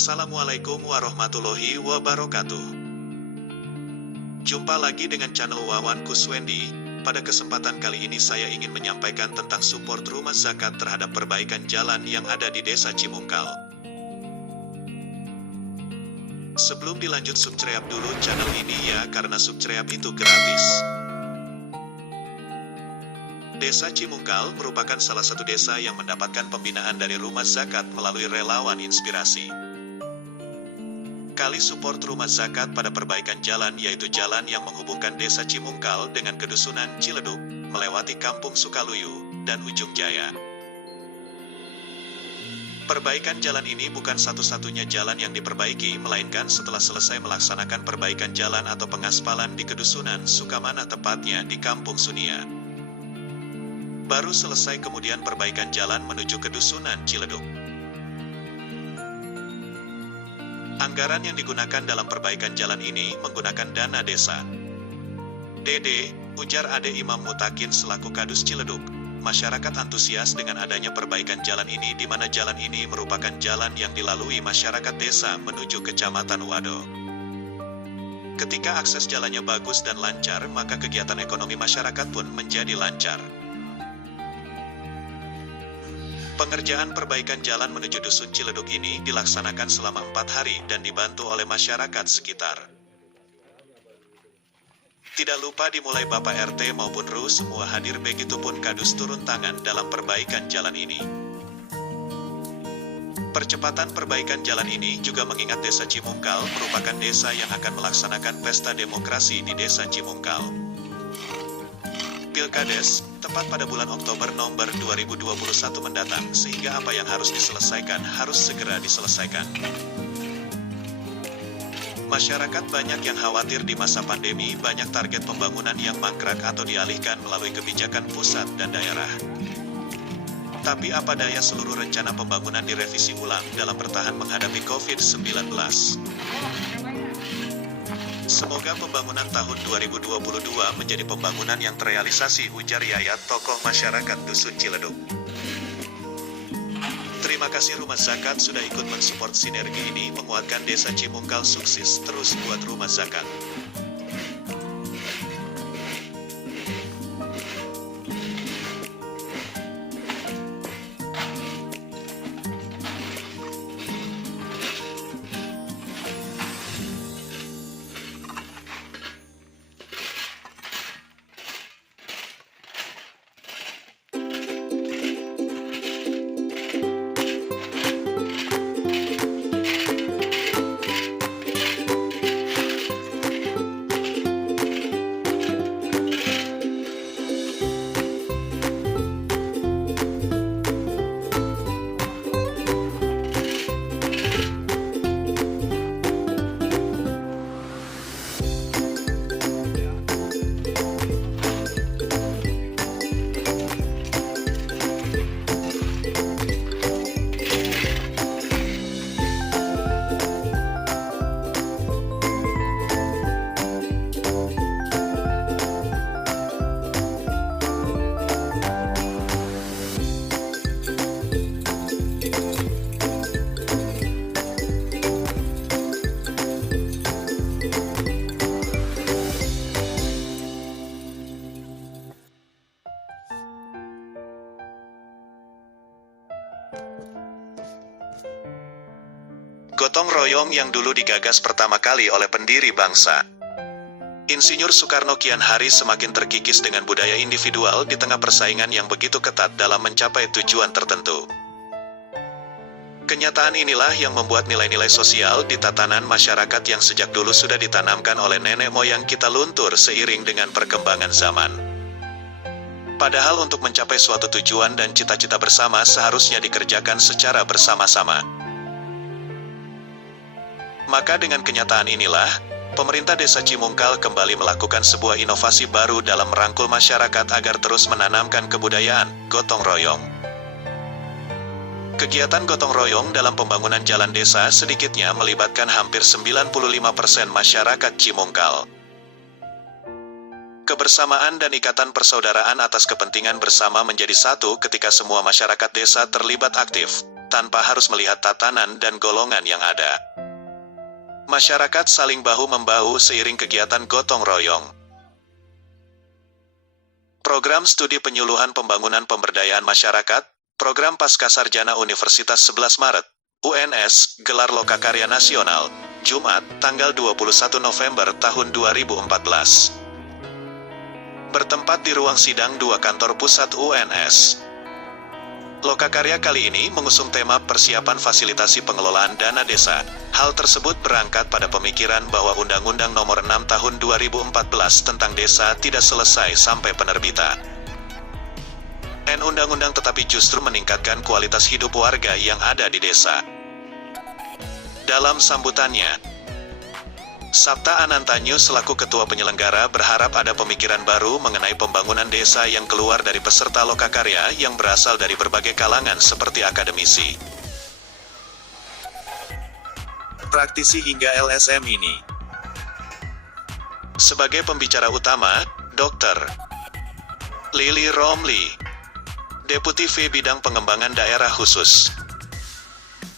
Assalamualaikum warahmatullahi wabarakatuh. Jumpa lagi dengan channel Wawan Kuswendi. Pada kesempatan kali ini saya ingin menyampaikan tentang support rumah zakat terhadap perbaikan jalan yang ada di Desa Cimungkal. Sebelum dilanjut, subscribe dulu channel ini ya, karena subscribe itu gratis. Desa Cimungkal merupakan salah satu desa yang mendapatkan pembinaan dari rumah zakat melalui relawan inspirasi. Kali support rumah zakat pada perbaikan jalan yaitu jalan yang menghubungkan Desa Cimungkal dengan Kedusunan Ciledug, melewati Kampung Sukaluyu, dan Ujung Jaya. Perbaikan jalan ini bukan satu-satunya jalan yang diperbaiki, melainkan setelah selesai melaksanakan perbaikan jalan atau pengaspalan di Kedusunan Sukamana, tepatnya di Kampung Sunia. Baru selesai kemudian perbaikan jalan menuju Kedusunan Ciledug. Anggaran yang digunakan dalam perbaikan jalan ini menggunakan dana desa. Dede, ujar Ade Imam Mutakin selaku Kadus Ciledug, masyarakat antusias dengan adanya perbaikan jalan ini, di mana jalan ini merupakan jalan yang dilalui masyarakat desa menuju Kecamatan Wado. Ketika akses jalannya bagus dan lancar, maka kegiatan ekonomi masyarakat pun menjadi lancar. Pengerjaan perbaikan jalan menuju Dusun Ciledug ini dilaksanakan selama 4 hari dan dibantu oleh masyarakat sekitar. Tidak lupa dimulai Bapak RT maupun RU semua hadir, begitupun Kadus turun tangan dalam perbaikan jalan ini. Percepatan perbaikan jalan ini juga mengingat Desa Cimungkal merupakan desa yang akan melaksanakan pesta demokrasi di Desa Cimungkal. Pilkades, tepat pada bulan Oktober-November 2021 mendatang, sehingga apa yang harus diselesaikan harus segera diselesaikan. Masyarakat banyak yang khawatir di masa pandemi, banyak target pembangunan yang mangkrak atau dialihkan melalui kebijakan pusat dan daerah. Tapi apa daya, seluruh rencana pembangunan direvisi ulang dalam bertahan menghadapi COVID-19. Semoga pembangunan tahun 2022 menjadi pembangunan yang terrealisasi, ujar Yayat, tokoh masyarakat Dusun Ciledug. Terima kasih rumah zakat sudah ikut mensupport sinergi ini, menguatkan Desa Cimungkal sukses terus buat rumah zakat. Gotong royong yang dulu digagas pertama kali oleh pendiri bangsa Insinyur Soekarno, kian hari semakin terkikis dengan budaya individual di tengah persaingan yang begitu ketat dalam mencapai tujuan tertentu. Kenyataan inilah yang membuat nilai-nilai sosial di tatanan masyarakat yang sejak dulu sudah ditanamkan oleh nenek moyang kita luntur seiring dengan perkembangan zaman. Padahal untuk mencapai suatu tujuan dan cita-cita bersama seharusnya dikerjakan secara bersama-sama. Maka dengan kenyataan inilah, pemerintah Desa Cimungkal kembali melakukan sebuah inovasi baru dalam merangkul masyarakat agar terus menanamkan kebudayaan gotong royong. Kegiatan gotong royong dalam pembangunan jalan desa sedikitnya melibatkan hampir 95% masyarakat Cimungkal. Kebersamaan dan ikatan persaudaraan atas kepentingan bersama menjadi satu ketika semua masyarakat desa terlibat aktif, tanpa harus melihat tatanan dan golongan yang ada. Masyarakat saling bahu-membahu seiring kegiatan gotong royong. Program Studi Penyuluhan Pembangunan Pemberdayaan Masyarakat, Program Pascasarjana Universitas 11 Maret, UNS, gelar Lokakarya Nasional, Jumat, tanggal 21 November tahun 2014. Bertempat di ruang sidang 2 kantor pusat UNS. Lokakarya kali ini mengusung tema persiapan fasilitasi pengelolaan dana desa. Hal tersebut berangkat pada pemikiran bahwa Undang-Undang Nomor 6 Tahun 2014 tentang desa tidak selesai sampai penerbitan. Undang-undang tetapi justru meningkatkan kualitas hidup warga yang ada di desa. Dalam sambutannya, Sapta Anantanyu selaku Ketua Penyelenggara berharap ada pemikiran baru mengenai pembangunan desa yang keluar dari peserta Lokakarya yang berasal dari berbagai kalangan seperti akademisi, praktisi hingga LSM ini. Sebagai pembicara utama, Dr. Lili Romli, Deputi V Bidang Pengembangan Daerah Khusus,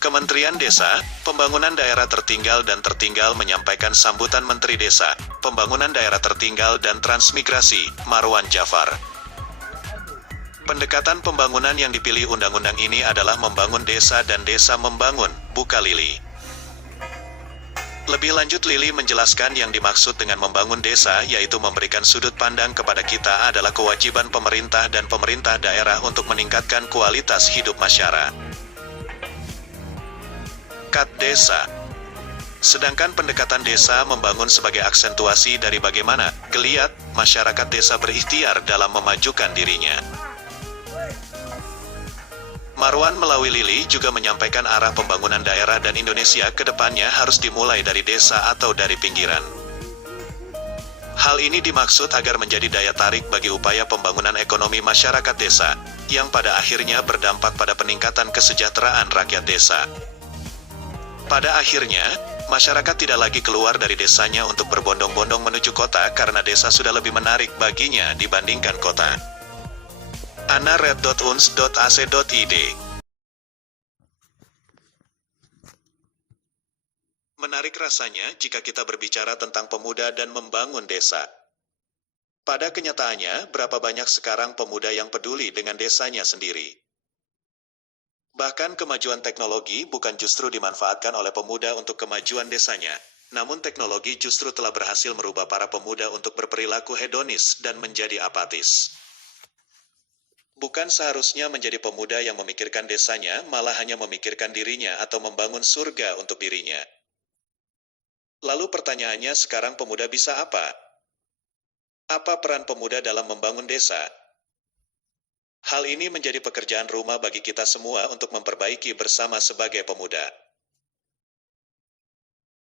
Kementerian Desa, Pembangunan Daerah Tertinggal dan Tertinggal menyampaikan sambutan Menteri Desa, Pembangunan Daerah Tertinggal dan Transmigrasi, Marwan Jafar. Pendekatan pembangunan yang dipilih undang-undang ini adalah membangun desa dan desa membangun, buka Lili. Lebih lanjut Lili menjelaskan yang dimaksud dengan membangun desa yaitu memberikan sudut pandang kepada kita adalah kewajiban pemerintah dan pemerintah daerah untuk meningkatkan kualitas hidup masyarakat. Desa. Sedangkan pendekatan desa membangun sebagai aksentuasi dari bagaimana geliat masyarakat desa berikhtiar dalam memajukan dirinya. Marwan melalui Lili juga menyampaikan arah pembangunan daerah dan Indonesia ke depannya harus dimulai dari desa atau dari pinggiran. Hal ini dimaksud agar menjadi daya tarik bagi upaya pembangunan ekonomi masyarakat desa, yang pada akhirnya berdampak pada peningkatan kesejahteraan rakyat desa. Pada akhirnya, masyarakat tidak lagi keluar dari desanya untuk berbondong-bondong menuju kota karena desa sudah lebih menarik baginya dibandingkan kota. anared.uns.ac.id. Menarik rasanya jika kita berbicara tentang pemuda dan membangun desa. Pada kenyataannya, berapa banyak sekarang pemuda yang peduli dengan desanya sendiri. Bahkan kemajuan teknologi bukan justru dimanfaatkan oleh pemuda untuk kemajuan desanya, namun teknologi justru telah berhasil merubah para pemuda untuk berperilaku hedonis dan menjadi apatis. Bukan seharusnya menjadi pemuda yang memikirkan desanya, malah hanya memikirkan dirinya atau membangun surga untuk dirinya. Lalu pertanyaannya sekarang pemuda bisa apa? Apa peran pemuda dalam membangun desa? Hal ini menjadi pekerjaan rumah bagi kita semua untuk memperbaiki bersama sebagai pemuda.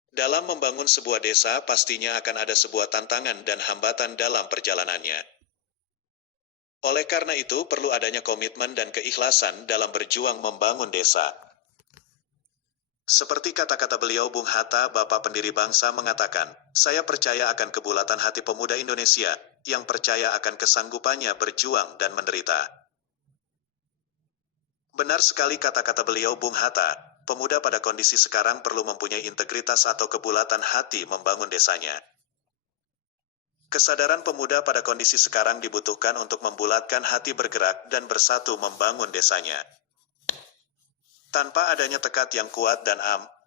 Dalam membangun sebuah desa pastinya akan ada sebuah tantangan dan hambatan dalam perjalanannya. Oleh karena itu perlu adanya komitmen dan keikhlasan dalam berjuang membangun desa. Seperti kata-kata beliau Bung Hatta, Bapak Pendiri Bangsa mengatakan, "Saya percaya akan kebulatan hati pemuda Indonesia, yang percaya akan kesanggupannya berjuang dan menderita." Benar sekali kata-kata beliau Bung Hatta, pemuda pada kondisi sekarang perlu mempunyai integritas atau kebulatan hati membangun desanya. Kesadaran pemuda pada kondisi sekarang dibutuhkan untuk membulatkan hati bergerak dan bersatu membangun desanya. Tanpa adanya tekad yang kuat dan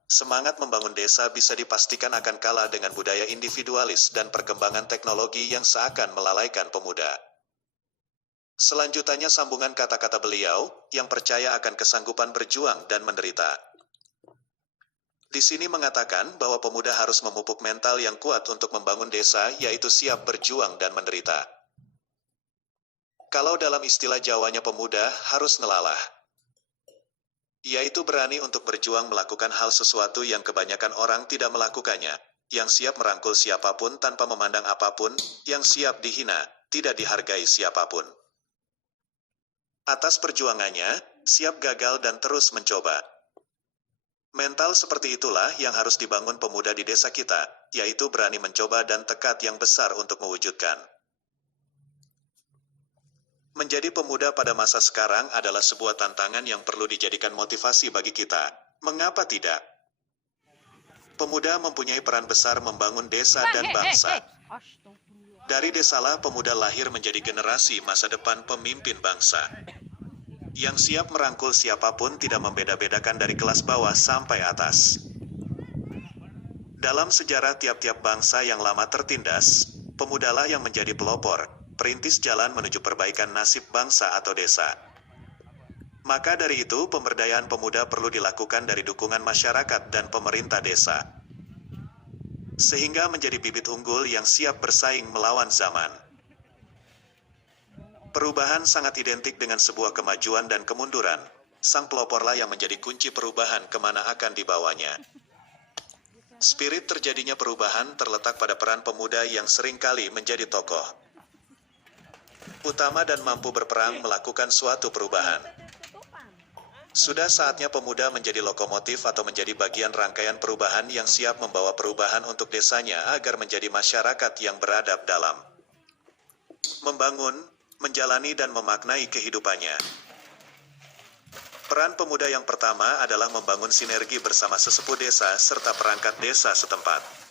semangat membangun desa bisa dipastikan akan kalah dengan budaya individualis dan perkembangan teknologi yang seakan melalaikan pemuda. Selanjutnya sambungan kata-kata beliau, yang percaya akan kesanggupan berjuang dan menderita. Di sini mengatakan bahwa pemuda harus memupuk mental yang kuat untuk membangun desa, yaitu siap berjuang dan menderita. Kalau dalam istilah Jawanya pemuda harus nelalah, yaitu berani untuk berjuang melakukan hal sesuatu yang kebanyakan orang tidak melakukannya, yang siap merangkul siapapun tanpa memandang apapun, yang siap dihina, tidak dihargai siapapun. Atas perjuangannya, siap gagal dan terus mencoba. Mental seperti itulah yang harus dibangun pemuda di desa kita, yaitu berani mencoba dan tekad yang besar untuk mewujudkan. Menjadi pemuda pada masa sekarang adalah sebuah tantangan yang perlu dijadikan motivasi bagi kita. Mengapa tidak? Pemuda mempunyai peran besar membangun desa dan bangsa. Dari desalah pemuda lahir menjadi generasi masa depan pemimpin bangsa. Yang siap merangkul siapapun, tidak membeda-bedakan dari kelas bawah sampai atas. Dalam sejarah tiap-tiap bangsa yang lama tertindas, pemudalah yang menjadi pelopor, perintis jalan menuju perbaikan nasib bangsa atau desa. Maka dari itu, pemberdayaan pemuda perlu dilakukan dari dukungan masyarakat dan pemerintah desa. Sehingga menjadi bibit unggul yang siap bersaing melawan zaman. Perubahan sangat identik dengan sebuah kemajuan dan kemunduran. Sang peloporlah yang menjadi kunci perubahan kemana akan dibawanya. Spirit terjadinya perubahan terletak pada peran pemuda yang seringkali menjadi tokoh utama dan mampu berperang melakukan suatu perubahan. Sudah saatnya pemuda menjadi lokomotif atau menjadi bagian rangkaian perubahan yang siap membawa perubahan untuk desanya agar menjadi masyarakat yang beradab dalam membangun, menjalani dan memaknai kehidupannya. Peran pemuda yang pertama adalah membangun sinergi bersama sesepuh desa serta perangkat desa setempat.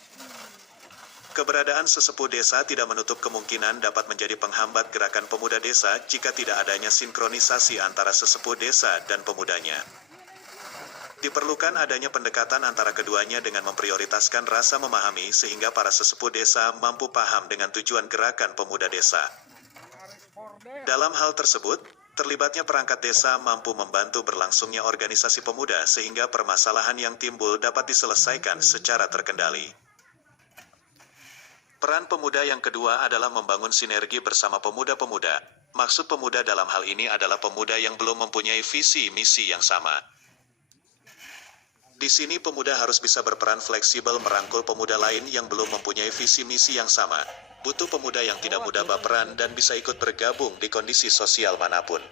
Keberadaan sesepuh desa tidak menutup kemungkinan dapat menjadi penghambat gerakan pemuda desa jika tidak adanya sinkronisasi antara sesepuh desa dan pemudanya. Diperlukan adanya pendekatan antara keduanya dengan memprioritaskan rasa memahami sehingga para sesepuh desa mampu paham dengan tujuan gerakan pemuda desa. Dalam hal tersebut, terlibatnya perangkat desa mampu membantu berlangsungnya organisasi pemuda sehingga permasalahan yang timbul dapat diselesaikan secara terkendali. Peran pemuda yang kedua adalah membangun sinergi bersama pemuda-pemuda. Maksud pemuda dalam hal ini adalah pemuda yang belum mempunyai visi misi yang sama. Di sini pemuda harus bisa berperan fleksibel merangkul pemuda lain yang belum mempunyai visi misi yang sama. Butuh pemuda yang tidak mudah baperan dan bisa ikut bergabung di kondisi sosial manapun.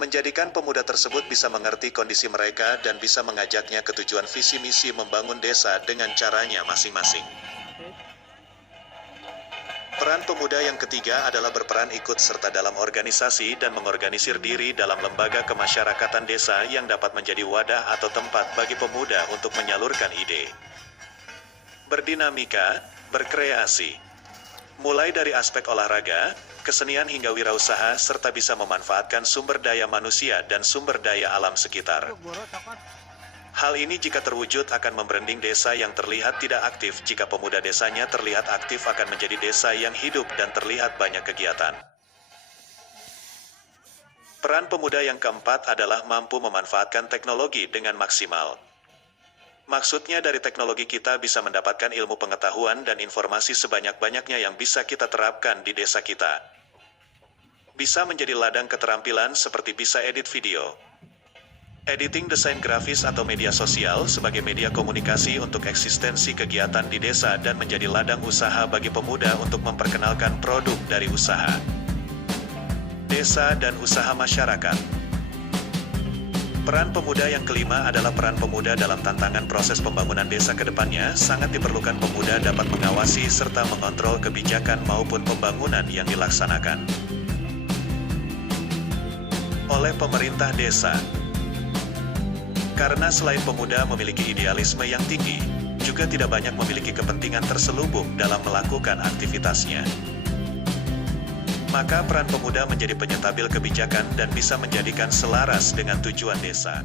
Menjadikan pemuda tersebut bisa mengerti kondisi mereka dan bisa mengajaknya ke tujuan visi misi membangun desa dengan caranya masing-masing. Peran pemuda yang ketiga adalah berperan ikut serta dalam organisasi dan mengorganisir diri dalam lembaga kemasyarakatan desa yang dapat menjadi wadah atau tempat bagi pemuda untuk menyalurkan ide, berdinamika, berkreasi. Mulai dari aspek olahraga, kesenian hingga wirausaha serta bisa memanfaatkan sumber daya manusia dan sumber daya alam sekitar. Hal ini jika terwujud akan membranding desa yang terlihat tidak aktif. Jika pemuda desanya terlihat aktif akan menjadi desa yang hidup dan terlihat banyak kegiatan. Peran pemuda yang keempat adalah mampu memanfaatkan teknologi dengan maksimal. Maksudnya dari teknologi kita bisa mendapatkan ilmu pengetahuan dan informasi sebanyak-banyaknya yang bisa kita terapkan di desa kita. Bisa menjadi ladang keterampilan seperti bisa edit video, editing desain grafis atau media sosial sebagai media komunikasi untuk eksistensi kegiatan di desa dan menjadi ladang usaha bagi pemuda untuk memperkenalkan produk dari usaha desa dan usaha masyarakat. Peran pemuda yang kelima adalah peran pemuda dalam tantangan proses pembangunan desa ke depannya. Sangat diperlukan pemuda dapat mengawasi serta mengontrol kebijakan maupun pembangunan yang dilaksanakan oleh pemerintah desa. Karena selain pemuda memiliki idealisme yang tinggi, juga tidak banyak memiliki kepentingan terselubung dalam melakukan aktivitasnya. Maka peran pemuda menjadi penyetabil kebijakan dan bisa menjadikan selaras dengan tujuan desa.